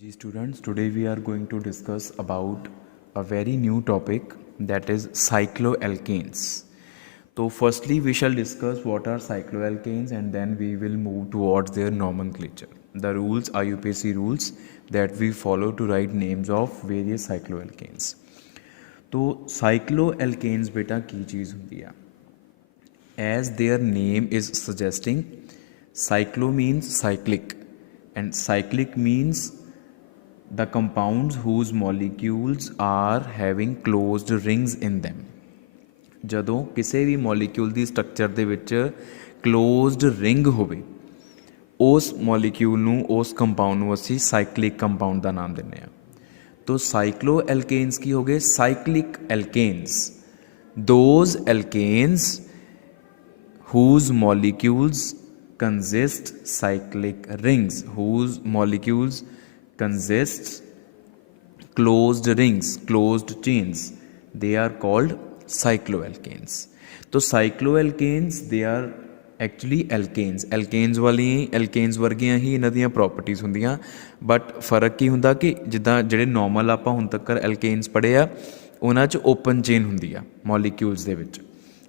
Ji students, today we are going to discuss about a very new topic, that is cycloalkanes. So firstly we shall discuss what are cycloalkanes and then we will move towards their nomenclature. The rules, IUPAC rules that we follow to write names of various cycloalkanes. तो cycloalkanes बेटा की चीज़ होती है? As their name is suggesting, cyclo means cyclic and cyclic means the compounds whose molecules are having closed rings in them. ਜਦੋਂ ਕਿਸੇ ਵੀ molecule ਦੀ structure ਦੇ ਵਿੱਚ closed ring ਹੋਵੇ ਉਸ ਮੋਲੀਕਿਊਲ ਨੂੰ, ਉਸ ਕੰਪਾਊਂਡ ਨੂੰ ਅਸੀਂ ਸਾਈਕਲਿਕ ਕੰਪਾਊਂਡ ਦਾ ਨਾਮ ਦਿੰਦੇ ਹਾਂ। तो साइक्लो एल्केन्स की हो गए cyclic alkanes, those alkanes whose molecules consist cyclic rings, whose molecules consist closed rings, closed chains, they are called cycloalkanes. तो cycloalkanes they are actually alkanes वाली एल्केन्स वर्गियां ही इन्हां दियां प्रॉपर्टीज़ ਹੁੰਦੀਆਂ बट फर्क की ਹੁੰਦਾ कि जिद्दां ਜਿਹੜੇ नॉर्मल ਆਪਾਂ ਹੁਣ तक एल्केन्स पढ़े आ ਉਹਨਾਂ 'ਚ ओपन चेन ਹੁੰਦੀ ਆ ਮੋਲੀਕਿਊਲਸ ਦੇ ਵਿੱਚ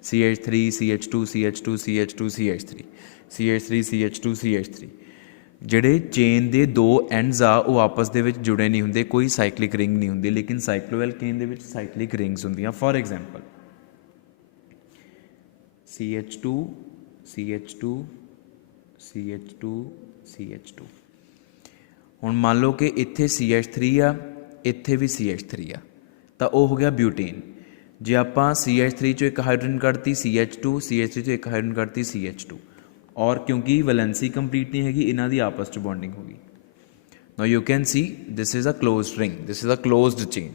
CH3 CH2 CH2 CH2 CH3 CH3 CH2 CH3 ਜਿਹੜੇ ਚੇਨ ਦੇ ਦੋ ਐਂਡਸ ਆ ਉਹ ਆਪਸ ਦੇ ਵਿੱਚ ਜੁੜੇ ਨਹੀਂ ਹੁੰਦੇ, ਕੋਈ ਸਾਈਕਲਿਕ ਰਿੰਗ ਨਹੀਂ ਹੁੰਦੀ, ਲੇਕਿਨ ਸਾਈਕਲੋਐਲਕੇਨ ਦੇ ਵਿੱਚ ਸਾਈਕਲਿਕ ਰਿੰਗਸ ਹੁੰਦੀਆਂ। For example CH2 CH2 CH2 CH2। ਹੁਣ ਮੰਨ ਲਓ ਕਿ ਇੱਥੇ CH3 ਆ, ਇੱਥੇ ਵੀ CH3 ਆ, ਤਾਂ ਉਹ ਹੋ ਗਿਆ ਬਿਊਟੇਨ। ਜੇ ਆਪਾਂ CH3 ਚੋਂ ਇੱਕ ਹਾਈਡਰੋਜਨ ਕੱਢਤੀ CH2, CH3 ਚੋਂ ਇੱਕ ਹਾਈਡਰੋਜਨ ਕੱਢਤੀ CH2, और क्योंकि वैलेंसी कंप्लीट नहीं हैगी इन्हां दी आपस च बॉन्डिंग होगी। Now you can see this is a closed ring, this is a closed chain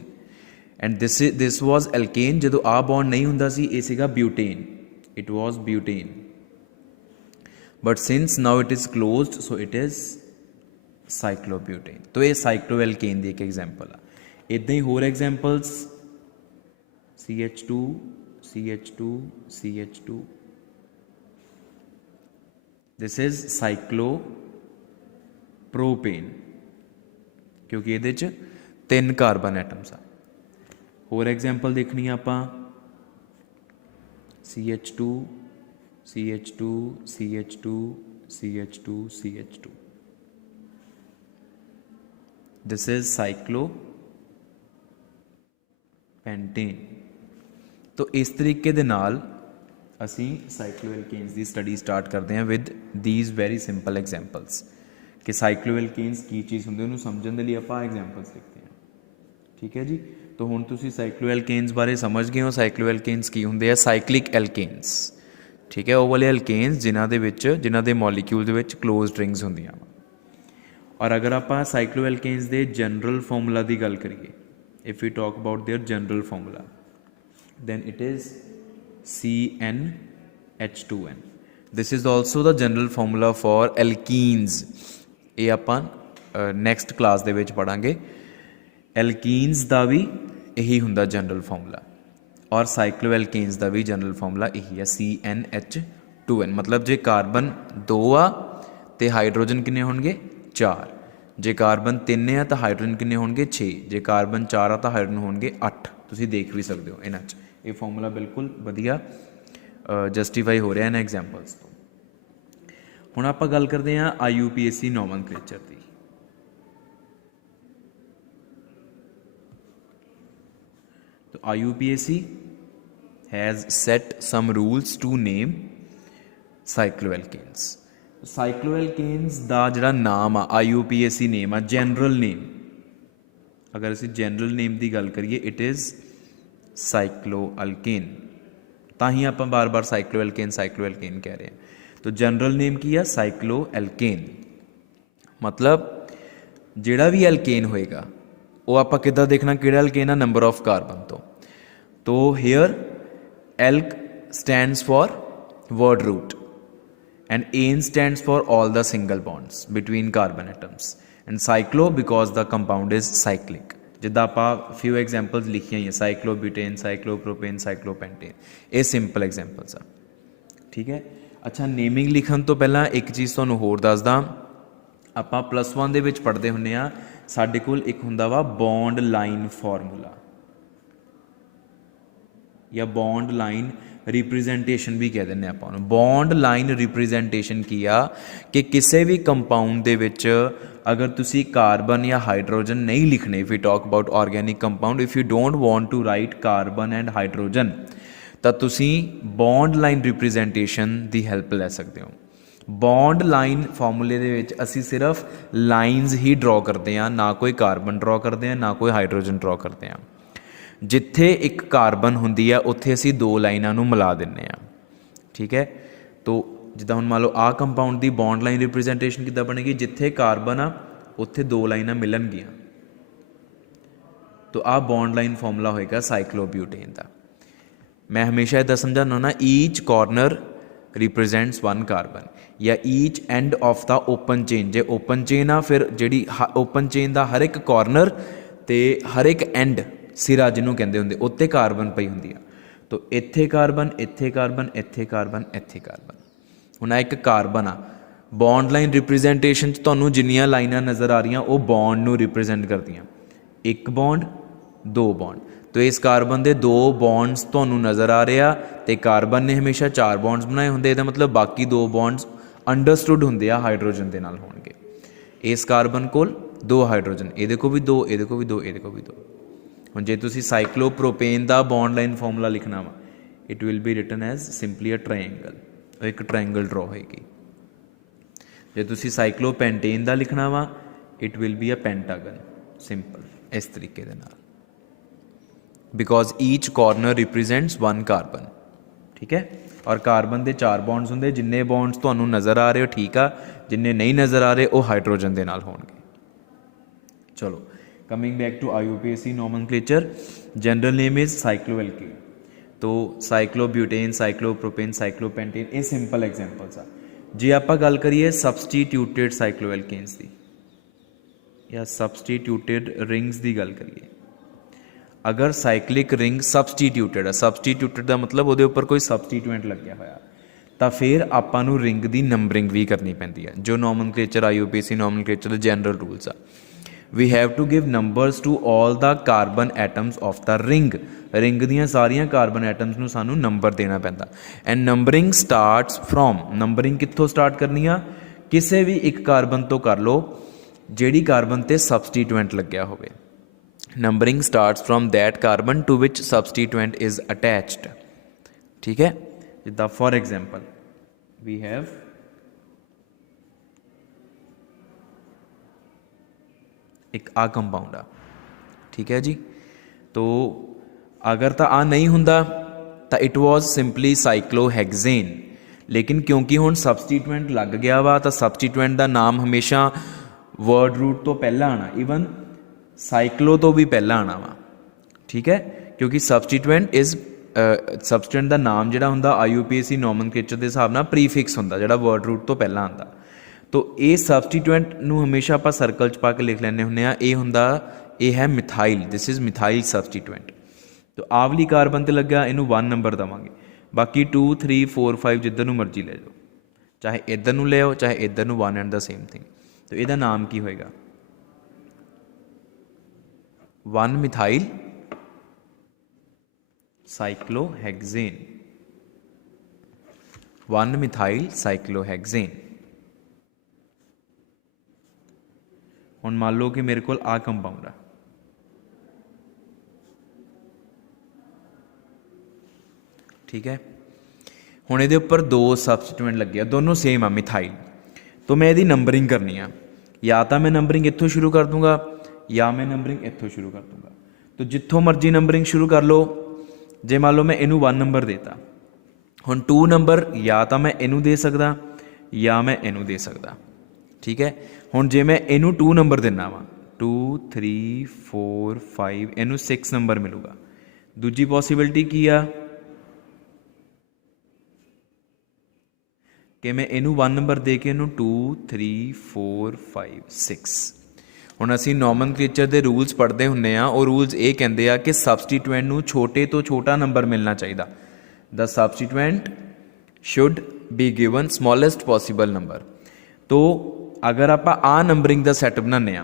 and this was alkane. जदों आ बॉन्ड नहीं हुंदा सी ये सीगा butane, it was butane, but since now it is closed so it is cyclobutane. तो ये cycloalkane दी एक एग्जाम्पल आ। इदां ही होर examples CH2 CH2 CH2, this is cyclopropane क्योंकि ये 3 कार्बन एटम्स आ। होर एग्जाम्पल देखनी आपां CH2 CH2 CH2 CH2 CH2, this is cyclopentane. तो इस तरीके दे नाल ਅਸੀਂ ਸਾਈਕਲੋਐਲਕੇਨਸ ਦੀ ਸਟੱਡੀ ਸਟਾਰਟ ਕਰਦੇ ਹਾਂ with these very simple examples ਕਿ ਸਾਈਕਲੋਐਲਕੇਨਸ ਕੀ ਚੀਜ਼ ਹੁੰਦੀ ਉਹਨੂੰ ਸਮਝਣ ਦੇ ਲਈ ਆਪਾਂ ਐਗਜ਼ਾਮਪਲਸ ਲਿਖਦੇ ਹਾਂ। ਠੀਕ ਹੈ ਜੀ। ਤਾਂ ਹੁਣ ਤੁਸੀਂ ਸਾਈਕਲੋਐਲਕੇਨਸ ਬਾਰੇ ਸਮਝ ਗਏ ਹੋ। ਸਾਈਕਲੋਐਲਕੇਨਸ ਕੀ ਹੁੰਦੇ ਆ? ਸਾਈਕਲਿਕ ਐਲਕੇਨਸ। ਠੀਕ ਹੈ, ਉਹ ਵਾਲੇ ਐਲਕੇਨਸ ਜਿਨ੍ਹਾਂ ਦੇ ਮੋਲੀਕਿਊਲ ਦੇ ਵਿੱਚ ਕਲੋਜ਼ਡ ਰਿੰਗਸ ਹੁੰਦੀਆਂ। ਔਰ ਅਗਰ ਆਪਾਂ ਸਾਈਕਲੋਐਲਕੇਨਸ ਦੇ ਜਨਰਲ ਫਾਰਮੂਲਾ ਦੀ ਗੱਲ ਕਰੀਏ, if you talk about there general formula, then it is CnH2n. This is also the general formula for alkenes. ये ਆਪਾਂ ਨੈਕਸਟ ਕਲਾਸ ਦੇ ਵਿੱਚ ਪੜਾਂਗੇ। ਐਲਕੀਨਸ ਦਾ ਵੀ ਇਹੀ ਹੁੰਦਾ ਜਨਰਲ ਫਾਰਮੂਲਾ, ਔਰ ਸਾਈਕਲੋਐਲਕੇਨਸ ਦਾ ਵੀ ਜਨਰਲ ਫਾਰਮੂਲਾ ਇਹੀ ਹੈ CnH2n। ਮਤਲਬ ਜੇ ਕਾਰਬਨ 2 ਆ ਤੇ ਹਾਈਡਰੋਜਨ ਕਿੰਨੇ ਹੋਣਗੇ? 4। ਜੇ ਕਾਰਬਨ 3 ਆ ਤਾਂ ਹਾਈਡਰੋਜਨ ਕਿੰਨੇ ਹੋਣਗੇ? 6। ਜੇ ਕਾਰਬਨ 4 ਆ ਤਾਂ ਹਾਈਡਰੋਜਨ ਹੋਣਗੇ 8। ਤੁਸੀਂ ਦੇਖ ਵੀ ਸਕਦੇ ਹੋ ਇਹਨਾਂ 'ਚ ਇਹ ਫਾਰਮੂਲਾ ਬਿਲਕੁਲ ਵਧੀਆ ਜਸਟੀਫਾਈ ਹੋ ਰਿਹਾ ਇਹਨਾਂ ਐਗਜ਼ਾਮਪਲਸ ਤੋਂ। ਹੁਣ ਆਪਾਂ ਗੱਲ ਕਰਦੇ ਹਾਂ IUPAC ਨੋਮਨਕਲੇਚਰ ਦੀ। तो IUPAC has set some rules to name cycloalkanes. cycloalkanes ਦਾ ਜਿਹੜਾ ਨਾਮ ਆ IUPAC ਨੇਮ ਆ, ਜਨਰਲ ਨੇਮ। ਅਗਰ ਅਸੀਂ ਜਨਰਲ ਨੇਮ ਦੀ ਗੱਲ ਕਰੀਏ ਇਟ ਇਜ਼ साइक्लोअल्केन। ਤਾਂ ਹੀ ਆਪਾਂ ਬਾਰ-ਬਾਰ ਸਾਈਕਲੋਐਲਕੇਨ ਕਹਿ ਰਹੇ ਹਾਂ। तो जनरल नेम की है साइक्लोअल्केन। मतलब ਜਿਹੜਾ ਵੀ ਐਲਕੇਨ ਹੋਏਗਾ ਉਹ ਆਪਾਂ ਕਿੱਦਾਂ ਦੇਖਣਾ ਕਿਹੜਾ ਐਲਕੇਨ ਆ? ਨੰਬਰ ਆਫ ਕਾਰਬਨ ਤੋਂ। तो here elk stands for word root and an stands for all the single bonds between carbon atoms and cyclo because the compound is cyclic। ਜਿੱਦਾਂ ਆਪਾਂ ਫਿਊ ਐਗਜ਼ਾਮਪਲਸ ਲਿਖੀਆਂ ਹੀ ਸਾਈਕਲੋਬਿਊਟੇਨ, ਸਾਈਕਲੋਪ੍ਰੋਪੇਨ, ਸਾਈਕਲੋਪੈਂਟੇਨ, ਇਹ ਸਿੰਪਲ ਐਗਜ਼ਾਮਪਲਸ ਆ। ਠੀਕ ਹੈ। ਅੱਛਾ, ਨੇਮਿੰਗ ਲਿਖਣ ਤੋਂ ਪਹਿਲਾਂ ਇੱਕ ਚੀਜ਼ ਤੁਹਾਨੂੰ ਹੋਰ ਦੱਸਦਾ। ਆਪਾਂ +1 ਦੇ ਵਿੱਚ ਪੜ੍ਹਦੇ ਹੁੰਦੇ ਆ ਸਾਡੇ ਕੋਲ ਇੱਕ ਹੁੰਦਾ ਵਾ ਬੌਂਡ ਲਾइन ਫਾਰਮੂਲਾ या बॉन्ड लाइन रिप्रजेंटेशन भी कह दें आप। बॉन्ड लाइन रिप्रजेंटेशन की आ कि किसी भी कंपाउंड दे विच अगर तुसी कार्बन या हाइड्रोजन नहीं लिखने, if you talk about organic compound, if you don't want to write carbon and hydrogen, तो तुसी बॉन्ड लाइन रिप्रजेंटेशन की हेल्प ले सकते हो। बॉन्ड लाइन फॉर्मूले दे विच असी सिर्फ लाइनस ही ड्रॉ करते हैं, ना कोई कार्बन ड्रॉ करते हैं, ना कोई हाइड्रोजन ड्रॉ करते हैं। जिथे एक कार्बन होंदी है उत्थे असी दो लाइनों नूं मिला दिंदे आ, ठीक है। तो जिद्दां हुण मान लो आ कंपाउंड की बॉन्ड लाइन रिप्रजेंटेशन किद्दां बनेगी, जिथे कार्बन आ उत्थे दो लाइनां मिलणगियां, तो आ बॉन्ड लाइन फॉर्मूला होएगा साइक्लोब्यूटेन का। मैं हमेशा इदा समझाना ना, each corner represents one carbon, या each end of the open chain. जे ओपन चेन आ फिर जिहड़ी ओपन चेन का हर एक कॉर्नर ते हर एक एंड सिरा जिन्हों कहते होंगे उत्ते कार्बन पई होंदी आ। तो इत्थे कार्बन, इत्थे कार्बन, इत्थे कार्बन, इत्थे कार्बन। हुण एक कार्बन आ, बॉन्ड लाइन रिप्रजेंटेशन च तुहानूं जिन्नियां लाइनां नज़र आ रही वो बॉन्ड नूं रिप्रजेंट करदियां, एक बॉन्ड दो बॉन्ड। तो इस कार्बन के दो बॉन्ड्स तुहानूं नज़र आ रहे आ, ते कार्बन ने हमेशा चार बॉन्ड्स बनाए होंदे, इहदा मतलब बाकी दो बॉन्ड्स अंडरस्टूड होंदे आ हाइड्रोजन के नाल होणगे। इस कार्बन कोल दो हाइड्रोजन, इहदे को भी दो, इहदे को भी दो, इहदे को भी दो। हुण जे तुसी साइक्लोप्रोपेन का बॉन्ड लाइन फॉर्मूला लिखना वा, it will be written as simply a triangle, एक ट्रायंगल ड्रॉ होएगी। जे तुसी साइक्लोपेंटेन का लिखना वा, it will be a pentagon, simple इस तरीके दे नाल, because each corner represents one carbon, ठीक है। और कार्बन के चार बॉन्ड्स होंगे, जिन्ने बॉन्ड्स तुहानूं नज़र आ रहे हो ठीक आ, जिन्ने नहीं नज़र आ रहे वो हाइड्रोजन के नाल होणगे। चलो coming back to IUPAC nomenclature, general name is cycloalkane. तो साइक्लोब्यूटेन, साइक्लोप्रोपेन, साइक्लोपेंटेन, ये सिंपल एग्जाम्पल्स आ। जे आपां गल करिए सबसटीट्यूटेड साइक्लोएल्केन्स की या सबसटीट्यूटेड रिंग्स की गल करिए, अगर साइक्लिक रिंग सबसटीट्यूटेड है, सबसटीट्यूटेड का मतलब वो उपर कोई सबसटीट्यूएंट लग्या होया, तो फिर आपां नूं रिंग की नंबरिंग भी करनी पैंदी है, जो नॉमनक्लेचर IUPAC नॉमनक्लेचर के जनरल रूल्स आ। We have to give numbers to all the carbon atoms of the ring. Ring दियां सारियां कार्बन एटम्स नूं सानूं नंबर देना पैंदा। And numbering starts from, numbering कित्थों स्टार्ट करनी आ, किसी भी एक कार्बन तो कर लो जिहड़ी कार्बन ते सबसटीट्यूएंट लग्या होवे। Numbering starts from that carbon to which substituent is attached, ठीक है। जिद्दां फॉर एग्जाम्पल वी हैव एक आ कंपाउंड आ, ठीक है जी। तो अगर तो आ नहीं हुंदा तो इट वॉज सिंपली साइक्लोहेक्सेन, लेकिन क्योंकि हुण सबसटीट्यूएंट लग गया वा तो सबसटीट्यूएंट का नाम हमेशा वर्ड रूट तो पहला आना, ईवन साइक्लो तो भी पहला आना वा, ठीक है। क्योंकि सबसटीट्यूएंट इज सबसटीट्यूएंट का नाम जिहड़ा हुंदा IUPAC नॉमनक्लेचर के हिसाब नाल प्रीफिक्स हुंदा, जिहड़ा वर्ड रूट तो पहला आंदा। तो ये सबसटीट्यूएंट नूं हमेशा आप सर्कल च पा के लिख लैंदे हुंदे आ, ये हुंदा, ये है मिथाइल, दिस इज़ मिथाइल सबसटीट्यूएंट। तो आवली कार्बन ते लग्या, इनू 1 नंबर देवांगे, बाकी 2 3 4 5 जिधर नूं मर्जी ले जाओ, चाहे इधर नूं ले आओ चाहे इधर नूं, 1 एंड द सेम थिंग। तो इहदा नाम की होएगा 1 मिथाइल साइक्लोहेक्सेन, 1 मिथाइल साइक्लोहेक्सेन। हुण मान लो कि मेरे को आ कंपाउंड आ, ठीक है। हुण इहदे उपर दो सबसटीट्यूएंट लगे, दोनों सेम आ मिथाइल। तो मैं इहदी नंबरिंग करनी आ, या तो मैं नंबरिंग इत्थों शुरू कर दूंगा या मैं नंबरिंग इत्थों शुरू कर दूंगा। तो जित्थों मर्जी नंबरिंग शुरू कर लो। जे मान लो मैं इनू 1 नंबर देता, हुण 2 नंबर या तो मैं इनू दे सकदा या मैं इनू दे सकदा, ठीक है। हुण जे मैं इनू 2 नंबर देना वा, 2 3 4 5, इनू 6 नंबर मिलूगा। दूजी पॉसिबिलिटी की आ कि मैं इनू 1 नंबर दे के इनू 2 3 4 5 6। हुण असीं नॉमनक्लेचर दे रूल्स पढ़ते हुंदे आ, और रूल्स ये कहते हैं कि सबसटीट्यूएंट नू छोटे तो छोटा नंबर मिलना चाहिए। The substituent should be given smallest possible number. तो अगर आप आ नंबरिंग का सैट बनाने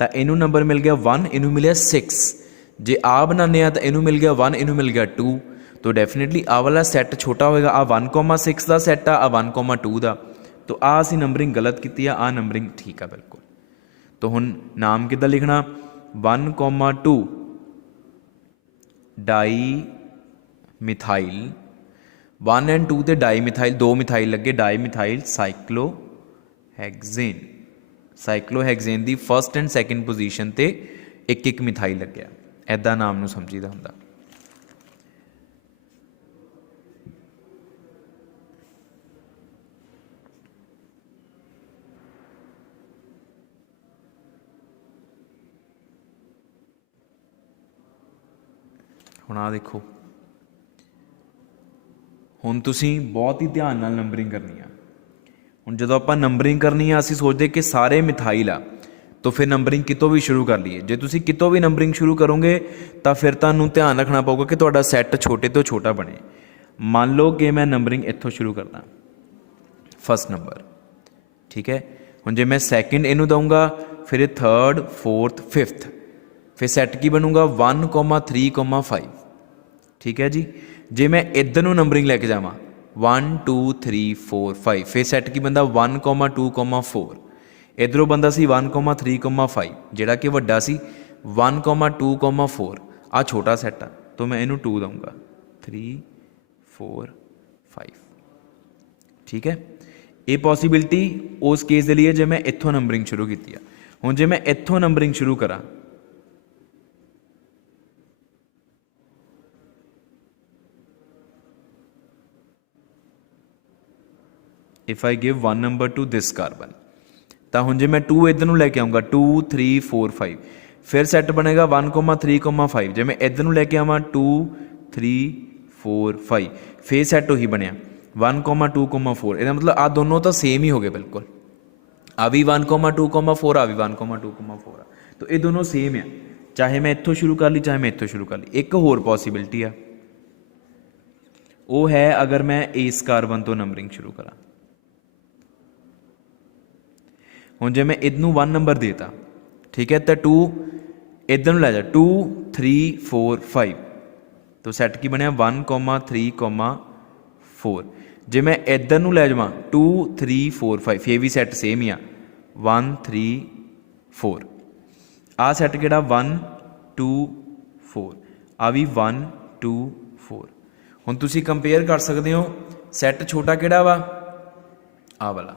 तो इनू नंबर मिल गया 1, इनू मिलिया 6। जे आ बनाने तो इनू मिल गया 1, इनू मिल गया 2। तो डेफिनेटली आ वाला सैट छोटा होएगा। आ 1,6 का सैट आ 1,2 का। तो आ असी नंबरिंग गलत की, आ नंबरिंग ठीक है बिल्कुल। तो हुण नाम किद्दां लिखना, 1,2 डाई मिथाइल, 1 एंड 2 तो डाई मिथाइल, 2 मिथाइल लगे, डाई मिथाइल साइक्लोहेक्जेन। साइक्लोहेक्जेन की फस्ट एंड सैकेंड पोजीशन ते एक एक मिथाइल लग्या। ऐदा नाम नूं समझीदा हुंदा। हुण आ देखो, हुण तुसीं बहुत ही ध्यान नाल नंबरिंग करनी है। हुण जदों आपां नंबरिंग करनी है, असीं सोचदे कि सारे मिथाइल आ, तो फिर नंबरिंग कितों भी शुरू कर लीए। जे तुसीं कितों भी नंबरिंग शुरू करोगे तो फिर तुहानूं ध्यान रखना पऊगा कि तुहाडा सैट छोटे तो छोटा बने। मान लो कि मैं नंबरिंग इत्थों शुरू करदा, फस्ट नंबर, ठीक है। हुण जे मैं सैकेंड इनू दूंगा, फिर थर्ड, फोर्थ, फिफ्थ, फिर सैट की बनूंगा 1,3,5, ठीक है जी। जे मैं इधर नूं नंबरिंग लैके जावां 1 2 3 4 5, फिर सैट की बनता 1,2,4। इधरों बनता सी 1,3,5, जिहड़ा कि वड्डा सी 1,2,4। आ छोटा सैट आ, तो मैं इनू 2 दूंगा, 3 4 5, ठीक है। ये पॉसीबिलिटी उस केस के लिए जे मैं इत्थों नंबरिंग शुरू की। हुण जे मैं इत्थों नंबरिंग शुरू करा, if I give 1 number two this carbon, तो हुण जे मैं 2 इधर नूं लैके आऊँगा, 2 3 4 5, फिर सैट बनेगा 1,3,5। जे मैं इधर नूं लैके आवां 2 3 4 5, फिर सैट उही बनया 1,2,4। इसका मतलब आ दोनों तो सेम ही हो गए बिल्कुल। आ भी 1,2,4, आ भी 1,2,4 आ। तो ये दोनों सेम है, चाहे मैं इत्थों शुरू कर ली, चाहे मैं इत्थों शुरू कर ली। एक होर पॉसीबिलिटी है, वो है अगर मैं इस कार्बन तो नंबरिंग शुरू करा। हुण जे मैं इदनूं 1 नंबर देता, ठीक है, तो 2 इधर लै जा, 2 3 4 5, तो सैट की बनया 1,3,4। जे मैं इधर नूं लै जावां 2 3 4 5, ये भी सैट सेम ही आ 1 3 4। आ सैट किहड़ा 1 2 4, आ भी 1 2 4। हुण तुसीं कंपेयर कर सकते हो, सैट छोटा किहड़ा वा, आ वाला,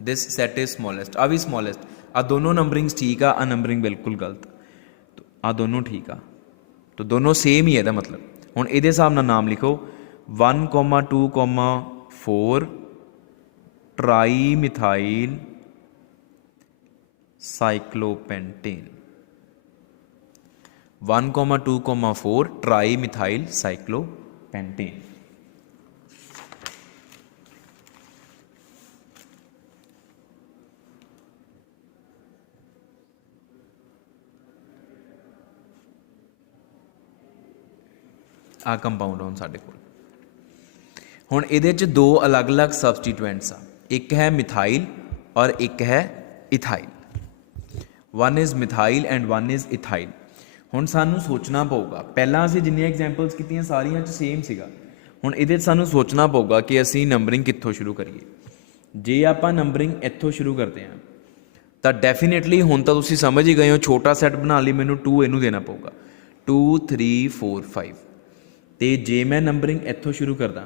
दिस सैट इज स्मॉलेस्ट, आ भी स्मॉलेस्ट। आ दोनों नंबरिंग्स ठीक आ नंबरिंग बिल्कुल गलत। तो आ दोनों ठीक आ, तो दोनों सेम ही है। दा मतलब हुण इहदे हिसाब नाल नाम लिखो 1,2,4 trimethyl cyclopentane. 1,2,4 trimethyl cyclopentane. आ कंपाउंड हुण साडे कोल। हुण इहदे च 2 अलग अलग सबस्टीट्यूएंट्स आ, एक है मिथाइल और एक है ethyl. 1 is methyl and 1 is ethyl. हुण सानू सोचना पऊगा, पहलां असीं जिन्नियां एग्जाम्पल्स कीतियां सारियां च सेम सीगा। हुण इहदे च सानू सोचना पऊगा कि असीं नंबरिंग कित्थों शुरू करिए। जे आपां नंबरिंग इत्थों शुरू करते हैं तो डेफिनेटली हुण तां तुसीं समझ ही गए हो, छोटा सैट बनाने लई मैनूं 2 इनू देना पऊगा, 2 3 4 5। तो जे मैं नंबरिंग इत्थों शुरू करदा,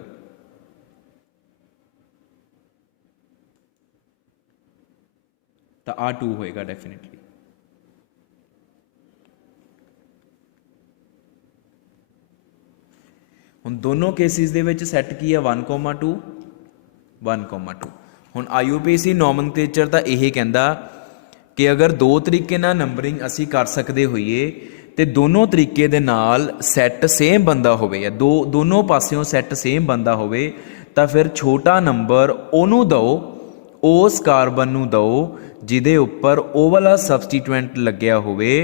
तो आ 2 होएगा डेफिनेटली। हुण दोनों केसिस दे विच सैट की है 1,2 1,2। हुण IUPAC नॉमनक्लेचर तो यही कहता कि अगर 2 तरीके नाल नंबरिंग असी कर सकते होइए तो दोनों तरीके दे नाल सैट सेम बनता होवे, या दोनों पासियों सैट सेम बनता होवे, तो फिर छोटा नंबर ओनू दो, उस कार्बन नू दो जिहदे उपर ओ वाला सबस्टीट्यूएंट लग्या होवे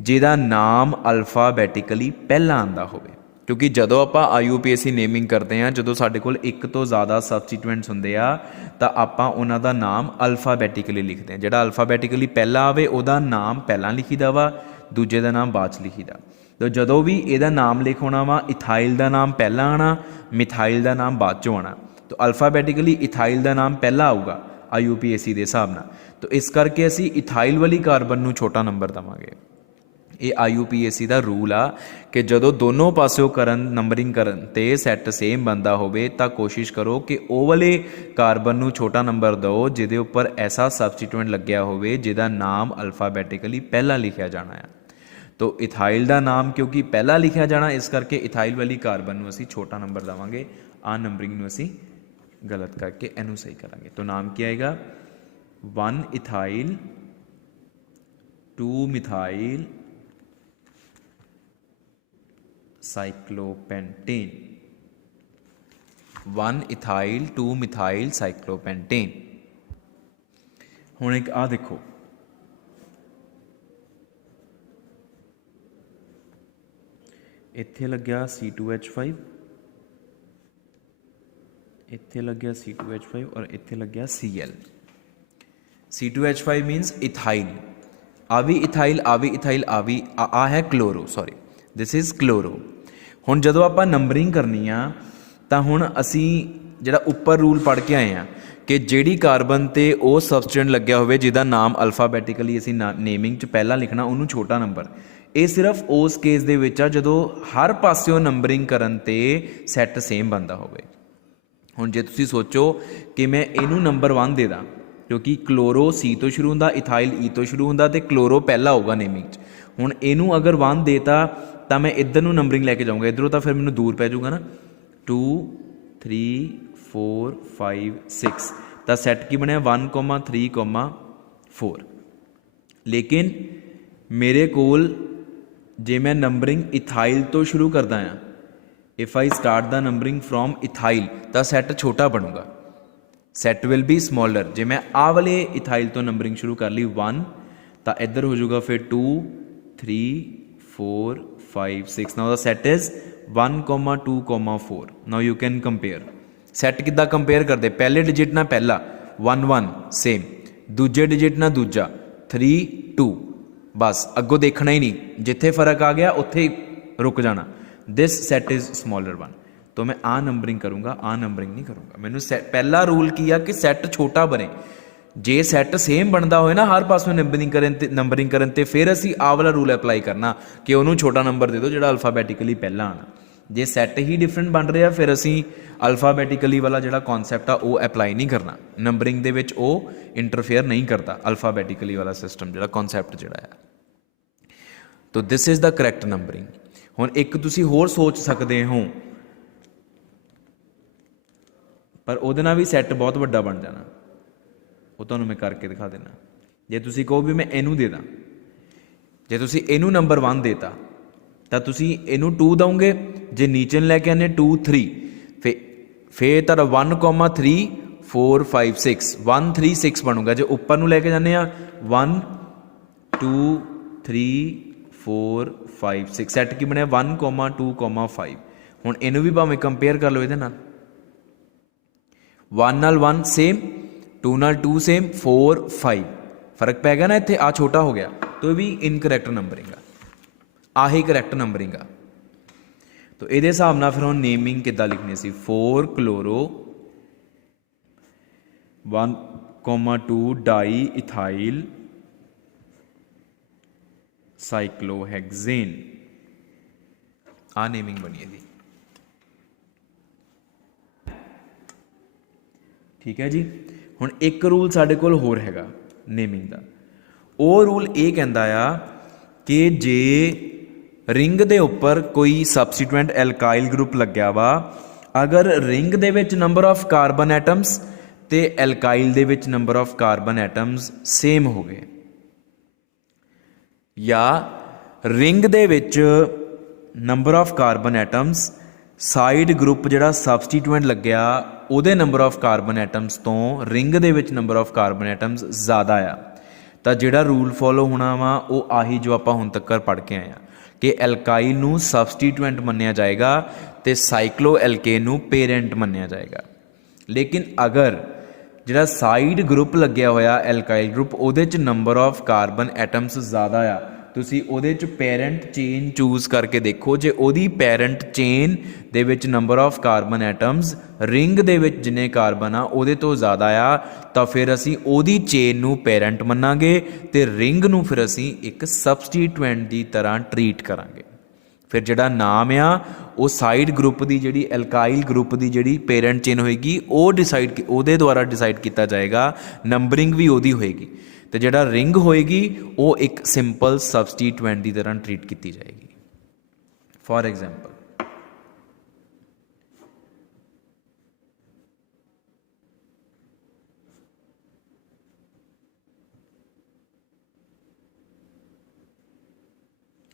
जिहदा नाम अल्फाबैटिकली पहला आंदा होवे। क्योंकि जदों आपां IUPAC नेमिंग करते हैं, जदों साडे कोल एक तो ज़्यादा सबस्टीट्यूएंट्स हुंदे आ तां आपां उन्हां दा नाम अल्फाबैटिकली लिखते हैं। जिहड़ा अल्फाबैटिकली पहला आवे उहदा नाम पहलां लिखीदा वा, दूजे दा नाम बाद च लिखीदा। तो जदों भी इहदा नाम लिखवाना वा, इथाइल दा नाम पहला आना, मिथाइल दा नाम बाद चों आना। तो अल्फाबैटिकली इथाइल दा नाम पहला आऊगा IUPAC दे हिसाब नाल। तो इस करके असीं इथाइल वाली कार्बन नूं छोटा नंबर देवांगे। ये IUPAC का रूल आ कि जदों दोनों पासों करन नंबरिंग करन ते सैट सेम बनता होवे तां कोशिश करो कि वो वाले कार्बन नूं छोटा नंबर दो जिहदे उपर ऐसा सबस्टीट्यूएंट लग्या होवे जिहदा नाम अल्फाबैटिकली पहला लिखिया जाना है। तो इथाइल का नाम क्योंकि पहला लिखिया जाना, इस करके इथाइल वाली कार्बन नूं असीं छोटा नंबर देवांगे। आ नंबरिंग नूं असीं गलत करके इहनूं सही करांगे। तो नाम क्या आएगा? 1 ethyl 2 methyl cyclopentane. 1 ethyl 2 methyl cyclopentane. हुण एक आ देखो, इत्थे लग्या C2H5, इत्थे लग्या C2H5 और इत्थे लग्या Cl। C2H5 मीनस इथाइल, आ भी इथाइल, आ भी इथाइल, आ है chloro, sorry this is chloro. हुण जदों आपां नंबरिंग करनी आ तां हुण असीं जिहड़ा उपर रूल पढ़ के आए हैं कि जिहड़ी कार्बन ते वो सबस्टेंट लग्या होवे जिहदा नाम अल्फाबैटिकली असीं नेमिंग च पहला लिखना, उहनूं छोटा नंबर। ये सिर्फ उस केस दे विच आ जदों हर पासियों नंबरिंग करन ते सैट सेम बनता होवे। हुण जे तुसीं सोचो कि मैं इहनूं नंबर 1 दे दां, क्योंकि क्लोरो C तो शुरू हुंदा, इथाइल E तो शुरू हुंदा ते क्लोरो पहला होगा नेमिंग च। हुण इहनूं अगर 1 देता तो मैं इधर नूं नंबरिंग लैके जाऊँगा, इधरों तो फिर मैनूं दूर पै जाऊगा ना। 2 3 4 5 6 तो सैट की बनया 1,3,4। लेकिन मेरे कोल जे मैं नंबरिंग इथाइल तो शुरू करदा हाँ, if I start the numbering from ethyl तो सैट छोटा बनूगा, सैट विल बी स्मॉलर। जे मैं आ वाले इथाइल तो नंबरिंग शुरू कर ली 1 तो इधर हो जाऊगा फिर 2 3 4 5 6। Now the set is 1,2,4। Now you can compare. Set किद्दां कंपेयर करते? पहले डिजिट ना पहला 1 1 सेम, दूजे डिजिट ना दूजा 3 2, बस अगों देखना ही नहीं, जिथे फर्क आ गया उत्थे रुक जाना। This set is smaller 1। तो मैं आ नंबरिंग करूँगा, आ नंबरिंग नहीं करूँगा। मैनू पहला रूल किया कि सैट छोटा बने। जे सैट सेम बनता होए ना हर पासों नंबरिंग करन ते फिर असी आ वाला रूल अप्लाई करना कि उन्होंने छोटा नंबर दे दो जो अल्फाबैटिकली पहला आना। जे सैट ही डिफरेंट बन रहा फिर असी अल्फाबैटिकली वाला जो कॉन्सैप्ट आ वो अप्लाई नहीं करना, नंबरिंग दे विच वो इंटरफेयर नहीं करता अल्फाबैटिकली वाला सिस्टम जो कॉन्सैप्ट जोड़ा है। तो this is the correct numbering. हुण एक तुसी होर सोच सकते हो पर उहदे नाल भी सैट बहुत वड्डा बन जाना, वो तुहानूं मैं करके दिखा देना। जे तुसी कहो भी मैं इनू दे दा, जे तुसी इनू नंबर 1 देता तो तुसी इनू 2 दोगे, जे नीचे लैके आने 2 3 फिर तारा 1,3 4 5 6 1 3 6 बनूगा। जो उपर नूं लैके जाने 1 2 3 4 5 6 सैट की बनया 1,2,5। हुण इनू भी भावें कंपेयर कर लो, ये 1 नाल 1 सेम, 2 नाल 2 सेम, 4 5 फर्क पै गया ना इत्थे, आ छोटा हो गया। तो ये भी इनकरैक्ट नंबरिंग आ ही करैक्ट नंबरिंग आ। तो ये हिसाब नाल फिर हम नेमिंग किद्दां लिखनी सी? 4 क्लोरो 1,2 डाई इथाइल साइक्लोहेक्सेन, आ नेमिंग बनी है। ठीक है जी। हुण एक रूल साडे कोल होर हैगा नेमिंग दा। वो रूल ये कहंदा आ कि जे रिंग दे उपर कोई सबस्टीट्यूएंट एल्काइल ग्रुप लग्या वा, अगर रिंग दे विच नंबर ऑफ कार्बन एटम्स ते एल्काइल दे विच number of carbon atoms same हो गए, या रिंग दे विच number of carbon atoms side group जिहड़ा सबस्टीट्यूएंट लग्या उहदे नंबर ऑफ कार्बन एटम्स तो रिंग दे विच नंबर ऑफ कार्बन एटम्स ज़्यादा आ, तो जिहड़ा रूल फॉलो होना वा वो आही जो आपां हुण तक पढ़ के आए कि एल्काइल नूं सबस्टीट्यूएंट मन्निया जाएगा तो साइक्लो एल्केन नूं पेरेंट मन्निया जाएगा। लेकिन अगर जिहड़ा साइड ग्रुप लग्या होया एल्काइल ग्रुप उहदे च नंबर ऑफ कार्बन एटम्स ज़्यादा आ, तुसी उहदे च पेरेंट चेन चूज करके देखो, जे उहदी पेरेंट चेन दे विच number of carbon atoms ring दे विच जिन्ने कार्बन आ उहदे तो ज़्यादा आ तो फिर असी उहदी चेन नूं पेरेंट मन्नांगे ते रिंग नूं फिर असी एक सबस्टीट्यूएंट की तरह ट्रीट करांगे। फिर जिहड़ा नाम आ वो साइड ग्रुप की जिहड़ी एल्काइल ग्रुप की जिहड़ी पेरेंट चेन होएगी वो डिसाइड उहदे द्वारा डिसाइड किया जाएगा, नंबरिंग भी उहदी होएगी तो जिहड़ा रिंग होएगी वो एक सिंपल सबस्टीट्यूएंट की तरह ट्रीट की जाएगी। फॉर एग्जाम्पल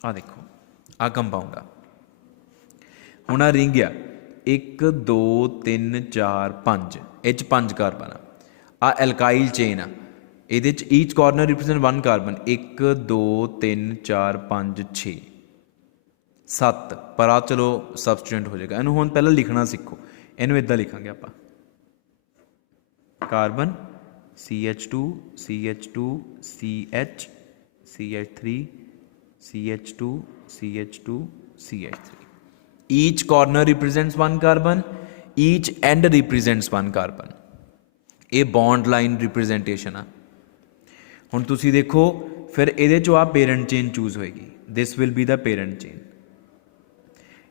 आ देखो आ कंपाउंड आ हुण आ रिंग आ 1 2 3 4 5 इच 5 कार्बन आ एल्काइल चेन आ ये ईच कॉर्नर रिप्रजेंट 1 कार्बन 1 2 3 4 5 6 7 पर आ चलो सबस्टीट्यूएंट हो जाएगा। इनू हुण पहले लिखना सीखो, इनू इदां लिखांगे आपां carbon CH2 CH2 CH CH3 CH2 CH2 CH3 each corner represents 1 carbon, each end represents 1 carbon। ये बॉन्ड लाइन रिप्रजेंटेशन आ। हुण तुसी देखो फिर ये चो आ पेरेंट चेन चूज होएगी, this will be the parent chain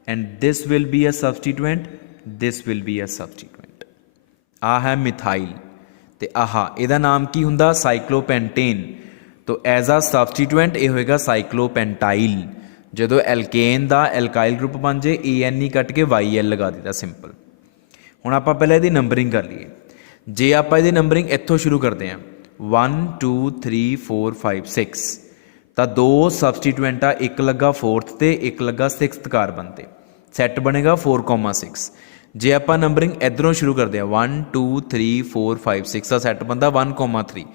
and this will be a substituent, this will be a substituent. आ है मिथाइल ते आहा इहदा नाम की हुंदा साइक्लोपेंटेन, तो एज आ सबस्टीट्यूएंट ये होएगा साइक्लोपेंटाइल। जो एल्केन का एल्काइल ग्रुप बन जाए AN कट के YL लगा दीदा सिंपल। हुण आपां पहले इहदी नंबरिंग कर लीए, जे आपां इहदी नंबरिंग इत्थों शुरू करते हैं 1 2 3 4 5 6 तो 2 सबस्टीट्यूएंट आ, एक लगा 4th ते एक लगा 6th कार्बन ते, सैट बनेगा 4,6। जे आपां नंबरिंग इधरों शुरू करते हैं 1 2 3 4 5 6 का सैट बनता 1,3,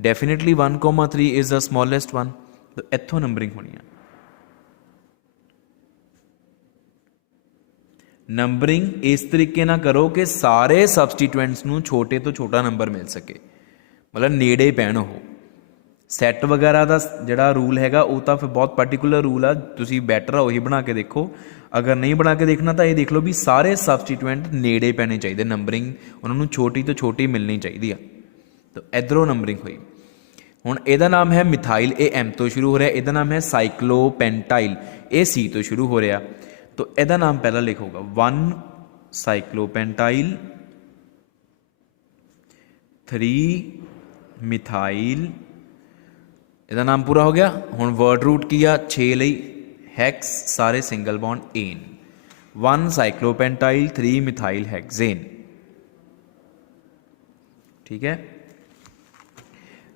definitely 1,3 is the smallest one, तो इत्थों नंबरिंग होनी है। नंबरिंग इस तरीके ना करो कि सारे सबस्टीट्यूएंट्स नूं छोटे तो छोटा नंबर मिल सके, मतलब नेड़े पैण हो। सैट वगैरह का जिहड़ा रूल हैगा वो तो फिर बहुत पर्टिकुलर रूल आ, तुसीं बैटर आ उही बना के देखो, अगर नहीं बना के देखना तो ये देख लो भी सारे सबस्टीट्यूएंट नेड़े पैने चाहिए, नंबरिंग उन्होंने छोटी तो छोटी मिलनी चाहिए। तो इधरों नंबरिंग हुई। हुण इहदा नाम है मिथाइल, ये M तो शुरू हो रहा है, इहदा नाम है साइक्लोपेंटाइल, ये C तो शुरू हो रहा। तो इहदा नाम पहला लिखोगा 1 साइक्लोपेंटाइल, 3 मिथाइल, इहदा नाम पूरा हो गया। हुण वर्ड रूट की आ 6 लई हैक्स सारे सिंगल बॉन्ड एन, 1 साइक्लोपेंटाइल 3 मिथाइल हेक्सेन। ठीक है,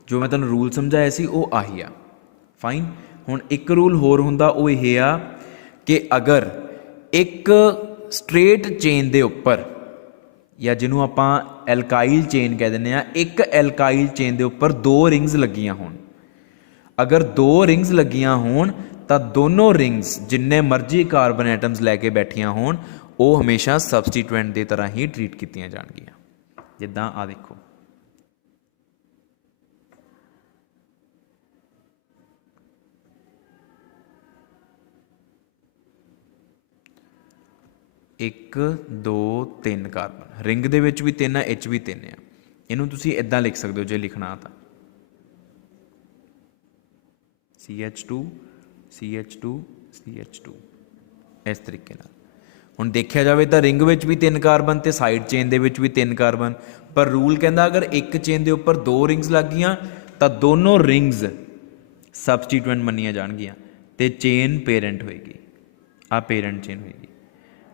जो मैं तुहानूं रूल समझाया सी वो आही आ। फाइन, हुण एक रूल होर हुंदा वो यह आ कि अगर एक स्ट्रेट चेन दे उपर, या जिन्हों आपां एल्काइल चेन कह दिंदे आ, एक एल्काइल चेन दे उपर 2 रिंग्स लगियां होण, अगर 2 रिंग्स लगियां होण तो दोनों रिंग्स जिन्ने मर्जी कार्बन एटम्स लैके बैठियां होण वो हमेशा सबस्टीट्यूएंट की तरह ही ट्रीट कीतियां जाणगियां। जिद्दां आ देखो, एक 2 3 कार्बन, रिंग दे विच भी 3 है, इच भी 3 है। इनू तुसीं इदां लिख सकते हो जे लिखना तो CH2 CH2 CH2 इस तरीके नाल। हुण देखिया जाए तो रिंग विच भी 3 कार्बन तो साइड चेन दे विच भी 3 कार्बन, पर रूल कहता अगर एक चेन के उपर 2 रिंग्स लग गई तो दोनों रिंग्स सबस्टीट्यूएंट मनिया जाणगियां ते चेन पेरेंट होएगी, आ पेरेंट चेन होएगी।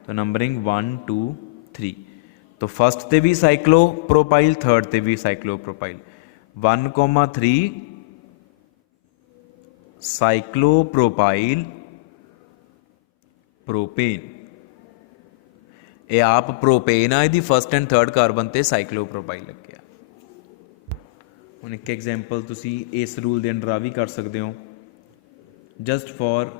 तो नंबरिंग 1 2 3, तो फस्ट ते भी साइक्लोप्रोपाइल, थर्ड ते भी साइक्लोप्रोपाइल, 1,3 साइक्लोप्रोपाइल प्रोपेन, ये आप प्रोपेन आ, यदि फस्ट एंड थर्ड कार्बन ते साइक्लोप्रोपाइल लग गया। ਹੁਣ ਇੱਕ ਐਗਜ਼ੈਂਪਲ ਤੁਸੀਂ ਇਸ ਰੂਲ ਦੇ ਅੰਡਰ ਆ ਵੀ ਕਰ ਸਕਦੇ ਹੋ, ਜਸਟ ਫॉर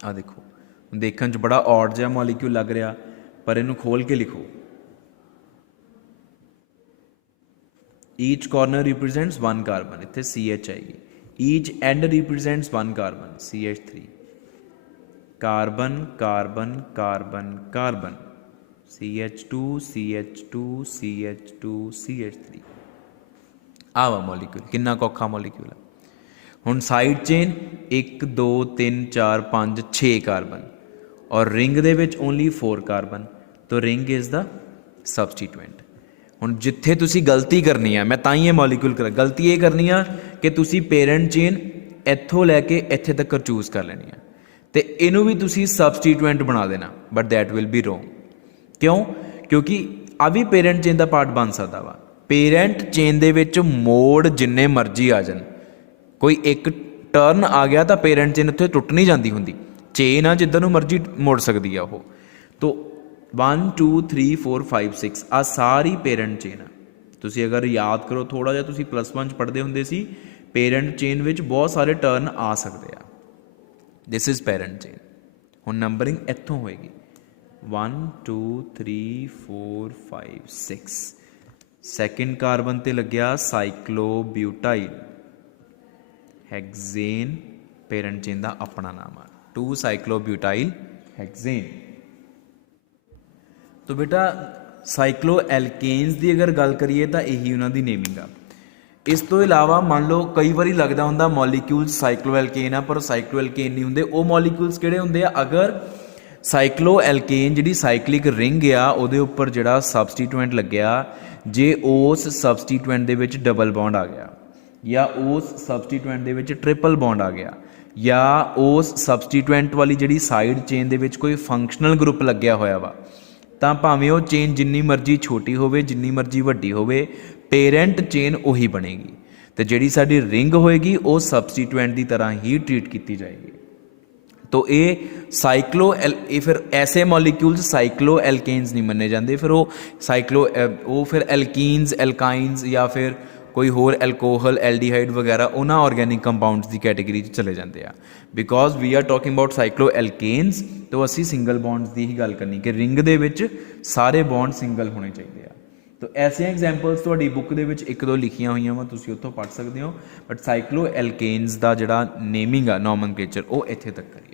ਆ ਦੇਖੋ, ਦੇਖਣ 'ਚ ਬੜਾ ਔਡ ਜਿਹਾ ਮੋਲੀਕਿਊਲ ਲੱਗ ਰਿਹਾ, ਪਰ ਇਹਨੂੰ ਖੋਲ ਕੇ ਲਿਖੋ। ਈਚ ਕਾਰਨਰ ਰਿਪਰੈਜ਼ੈਂਟਸ 1 ਕਾਰਬਨ, ਇੱਥੇ CH ਆਏਗੀ। Each end represents 1 carbon, CH3। Carbon carbon carbon carbon, CH2 CH2 CH2 CH3। ਆਹ ਵਾ ਮੋਲੀਕਿਊਲ, ਕਿੰਨਾ ਔਖਾ ਮੋਲੀਕਿਊਲ ਹੈ। ਹੁਣ ਸਾਈਡ ਚੇਨ 1 2 3 4 5 6 ਕਾਰਬਨ, ਔਰ ਰਿੰਗ ਦੇ ਵਿੱਚ ਓਨਲੀ 4 ਕਾਰਬਨ, ਤੋ ਰਿੰਗ ਇਜ਼ ਦਾ ਸਬਸਟੀਟੂਐਂਟ। ਹੁਣ ਜਿੱਥੇ ਤੁਸੀਂ ਗਲਤੀ ਕਰਨੀ ਆ, ਮੈਂ ਤਾਂ ਹੀ ਇਹ ਮੋਲੀਕਿਊਲ ਕਰ, ਗਲਤੀ ਇਹ ਕਰਨੀ ਆ ਕਿ ਤੁਸੀਂ ਪੇਰੈਂਟ ਚੇਨ ਇੱਥੋਂ ਲੈ ਕੇ ਇੱਥੇ ਤੱਕ ਚੂਜ਼ ਕਰ ਲੈਣੀ ਆ, ਤੇ ਇਹਨੂੰ ਵੀ ਤੁਸੀਂ ਸਬਸਟੀਟੂਐਂਟ ਬਣਾ ਦੇਣਾ, but that will be wrong. ਕਿਉਂ? ਕਿਉਂਕਿ ਆ ਵੀ ਪੇਰੈਂਟ ਚੇਨ ਦਾ ਪਾਰਟ ਬਣ ਸਕਦਾ ਵਾ। ਪੇਰੈਂਟ ਚੇਨ ਦੇ ਵਿੱਚ ਮੋਡ ਜਿੰਨੇ ਮਰਜ਼ੀ ਆ ਜਾਣ, ਕੋਈ ਇੱਕ ਟਰਨ ਆ ਗਿਆ ਤਾਂ ਪੇਰੈਂਟ ਚੇਨ ਉੱਥੇ ਟੁੱਟ ਨਹੀਂ ਜਾਂਦੀ ਹੁੰਦੀ, ਚੇਨ ਆ ਜਿੱਦਾਂ ਨੂੰ ਮਰਜ਼ੀ ਮੁੜ ਸਕਦੀ ਆ ਉਹ। ਤੋ 1 2 3 4 5 6 ਆ ਸਾਰੀ ਪੇਰੈਂਟ ਚੇਨ ਆ। ਤੁਸੀਂ ਅਗਰ ਯਾਦ ਕਰੋ ਥੋੜ੍ਹਾ ਜਿਹਾ, ਤੁਸੀਂ +1 'ਚ ਪੜ੍ਹਦੇ ਹੁੰਦੇ ਸੀ, ਪੇਰੈਂਟ ਚੇਨ ਵਿੱਚ ਬਹੁਤ ਸਾਰੇ ਟਰਨ ਆ ਸਕਦੇ ਆ। This is parent chain. ਹੁਣ ਨੰਬਰਿੰਗ ਇੱਥੋਂ ਹੋਏਗੀ 1 2 3 4 5 6। ਸੈਕਿੰਡ ਕਾਰਬਨ 'ਤੇ ਲੱਗਿਆ ਸਾਈਕਲੋਬਿਊਟਾਈਲ, ਹੈਗਜ਼ੇਨ ਪੇਰੈਂਟ ਚੇਨ ਦਾ ਆਪਣਾ ਨਾਮ ਆ, 2 ਸਾਈਕਲੋਬਿਊਟਾਈਲ ਹੈਗਜ਼ੇਨ। ਤੋ ਬੇਟਾ ਸਾਈਕਲੋ ਐਲਕੇਨਸ ਦੀ ਅਗਰ ਗੱਲ ਕਰੀਏ ਤਾਂ ਇਹੀ ਉਹਨਾਂ ਦੀ ਨੇਮਿੰਗ ਆ। ਇਸ ਤੋਂ ਇਲਾਵਾ ਮੰਨ ਲਓ ਕਈ ਵਾਰੀ ਲੱਗਦਾ ਹੁੰਦਾ ਮੋਲੀਕਿਊਲਸ ਸਾਈਕਲੋ ਐਲਕੇਨ ਆ, ਪਰ ਸਾਈਕਲੋ ਐਲਕੇਨ ਨਹੀਂ ਹੁੰਦੇ। ਉਹ ਮੋਲੀਕਿਊਲਸ ਕਿਹੜੇ ਹੁੰਦੇ ਆ? ਅਗਰ ਸਾਈਕਲੋ ਐਲਕੇਨ ਜਿਹੜੀ ਸਾਈਕਲਿਕ ਰਿੰਗ ਆ ਉਹਦੇ ਉੱਪਰ ਜਿਹੜਾ ਸਬਸਟੀਟੂਐਂਟ ਲੱਗਿਆ, ਜੇ ਉਸ ਸਬਸਟੀਟੂਐਂਟ ਦੇ ਵਿੱਚ ਡਬਲ ਬੌਂਡ ਆ ਗਿਆ, ਜਾਂ ਉਸ ਸਬਸਟੀਟੂਐਂਟ ਦੇ ਵਿੱਚ ਟ੍ਰਿਪਲ ਬੌਂਡ ਆ ਗਿਆ, ਜਾਂ ਉਸ ਸਬਸਟੀਟੂਐਂਟ ਵਾਲੀ ਜਿਹੜੀ ਸਾਈਡ ਚੇਨ ਦੇ ਵਿੱਚ ਕੋਈ ਫੰਕਸ਼ਨਲ ਗਰੁੱਪ ਲੱਗਿਆ ਹੋਇਆ ਵਾ, ਤਾਂ ਭਾਵੇਂ ਉਹ ਚੇਨ ਜਿੰਨੀ ਮਰਜ਼ੀ ਛੋਟੀ ਹੋਵੇ, ਜਿੰਨੀ ਮਰਜ਼ੀ ਵੱਡੀ ਹੋਵੇ, ਪੇਰੈਂਟ ਚੇਨ ਉਹੀ ਬਣੇਗੀ। ਤੇ ਜਿਹੜੀ ਸਾਡੀ ਰਿੰਗ ਹੋਏਗੀ ਉਹ ਸਬਸਟੀਟੂਐਂਟ ਦੀ ਤਰ੍ਹਾਂ ਹੀ ਟਰੀਟ ਕੀਤੀ ਜਾਏਗੀ। ਤੋ ਇਹ ਇਹ ਫਿਰ ਐਸੇ ਮੋਲੀਕਿਊਲਸ ਸਾਈਕਲੋ ਐਲਕੇਨਸ ਨਹੀਂ ਮੰਨੇ ਜਾਂਦੇ, ਫਿਰ ਉਹ ਫਿਰ ਐਲਕੀਨਸ, ਐਲਕਾਈਨਸ ਜਾਂ ਫਿਰ ਕੋਈ ਹੋਰ ਐਲਕੋਹਲ, ਐਲਡੀਹਾਈਡ ਵਗੈਰਾ ਉਹਨਾਂ ਆਰਗੈਨਿਕ ਕੰਪਾਊਂਡਸ ਦੀ ਕੈਟੇਗਰੀ 'ਚ ਚਲੇ ਜਾਂਦੇ ਆ। Because we are talking about cycloalkanes, ਤਾਂ ਅਸੀਂ ਸਿੰਗਲ ਬੌਂਡਸ ਦੀ ਹੀ ਗੱਲ ਕਰਨੀ ਕਿ ਰਿੰਗ ਦੇ ਵਿੱਚ ਸਾਰੇ ਬੌਂਡ ਸਿੰਗਲ ਹੋਣੇ ਚਾਹੀਦੇ ਆ। ਤੋ ਐਸੀਆਂ ਐਗਜ਼ਾਮਪਲਸ ਤੁਹਾਡੀ ਬੁੱਕ ਦੇ ਵਿੱਚ 1-2 ਲਿਖੀਆਂ ਹੋਈਆਂ ਵਾ, ਤੁਸੀਂ ਉੱਥੋਂ ਪੜ੍ਹ ਸਕਦੇ ਹੋ। ਬਟ ਸਾਈਕਲੋ ਐਲਕੇਨਸ ਦਾ ਜਿਹੜਾ ਨੇਮਿੰਗ ਆ, ਨੋਮਨਕਲੇਚਰ, ਉਹ ਇੱਥੇ ਤੱਕ ਕਰੀਏ।